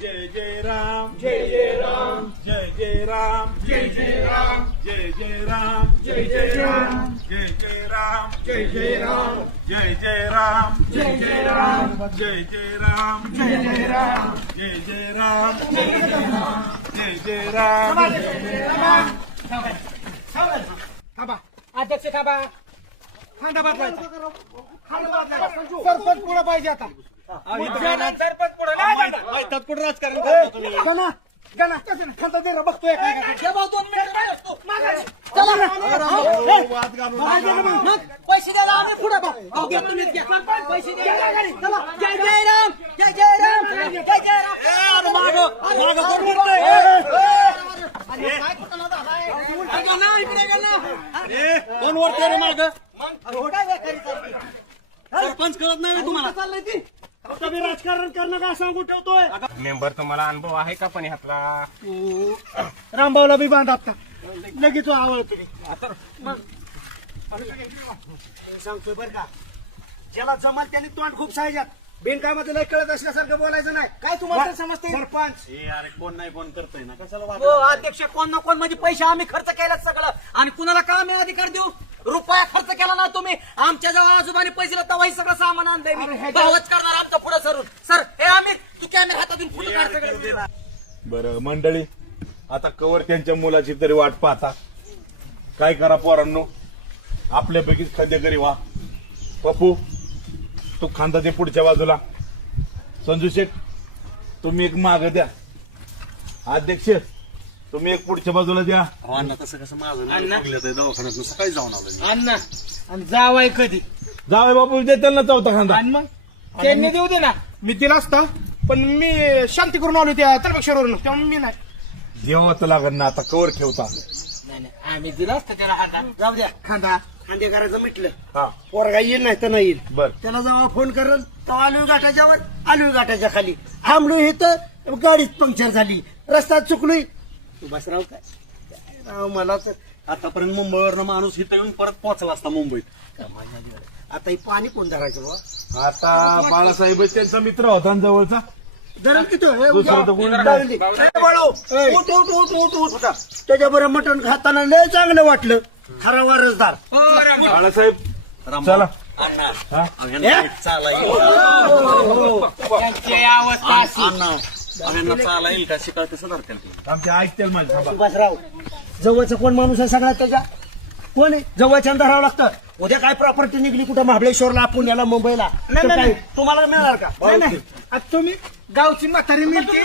जय जय राम जय जय राम जय जय राम जय जय राम जय जय राम जय जय राम जय जय राम जय जय राम जय जय राम जय जय राम जय जय राम जय जय राम जय जय राम जय जय राम जय जय राम थांबा अध्यक्ष थांबा खांदा बदलायचा सरपंच पुढे पाहिजे आता सरपंच पुढे कुठं राजकारण गणा गणा खांदा दे रे, बघतोय जेव्हा 2 मिनिट चला पैसे द्यायला आम्ही पुढे बघ तुम्हीच घ्या पैसे द्या चला जय जय राम जय जय राम जय जय राम कोण वरते रे माग सरपंच कळत नाही तुम्हाला चाललंय ती तुम्ही राजकारण करणं का सांगून ठेवतोय मेंबर तुम्हाला अनुभव आहे का पण ह्यातला रामभाऊला बी बांध आता लगेच आवड तुम्ही सांगतोय बरं का ज्याला जमाल त्यांनी तोंड खूप सायजात बिनकामाचं लय कळत असल्यासारखं बोलायचं नाही काय तुम्हाला समजते सरपंच अरे कोण नाही कोण करतोय ना कशाला हो अध्यक्ष कोण ना कोण म्हणजे पैसे आम्ही खर्च केलात सगळं आणि कुणाला का आम्ही अधिकार देऊ रुपया खर्च केला ना तुम्ही आमच्या जवळ आजोबाने पैसे तवाही सगळं सामान आणलंय मी भावच करणार आमचं पुढे सरून सर हे आम्ही तू कॅमेरा हातातून पुढे काढ सगळं बरं मंडळी आता कवर त्यांच्या मुलाची तरी वाट पाहता काय करा पोरांनो आपल्यापैकीच खाद्यकरी व्हा पप्पू तू खांदा दे पुढच्या बाजूला संजू शेठ तुम्ही एक माग द्या अध्यक्ष तुम्ही एक पुढच्या बाजूला द्या अण्णा तसं कसं माझं दवाखान्यात सकाळी जाऊन आलो अण्णा आणि जावाय कधी जावे बापू देताल ना चौथा खांदा आणि मग त्यांनी देऊ दे ना मी दिला असता पण मी शांती करून आलो त्या तर्फेक्षरवरून त्यामुळे मी नाही देवाचं लागत ना आता कवर ठेवता नाही आम्ही दिला असतं त्याला हाता जाऊ द्या खांदा खांदे करायचं म्हटलं हा पोरगा येईल नाही तर नाही येईल बर त्याला जेव्हा फोन करेल तेव्हा आलू घाटाच्यावर आलू घाटाच्या खाली थांबलो इथं गाडीच पंक्चर झाली रस्ता चुकलोय तू बस राव काय राव मला तर आतापर्यंत मुंबईवरनं माणूस इथं येऊन परत पोहोचला असता मुंबईत आता हे पाणी कोण धरायचं बा आता बाळासाहेब त्यांचा मित्र होता ना जवळचा धरण किती दुसरं तर कोण उठ त्याच्याबरोबर मटण खाताना लय चांगलं वाटलं खरा वारसदार बाळासाहेब चला हा? चाला येईल का शिकाळ कसं धरतील आमच्या ऐकतील माझ्या थांबा. सुभाषराव जवळचा कोण माणूस आहे सगळ्यात त्याच्या कोण आहे जवळच्या धरावं लागतं उद्या काय प्रॉपर्टी निघली कुठं महाबळेश्वरला पुण्याला मुंबईला तर काय तुम्हाला मिळणार का तुम्ही गावची म्हातारी मिळते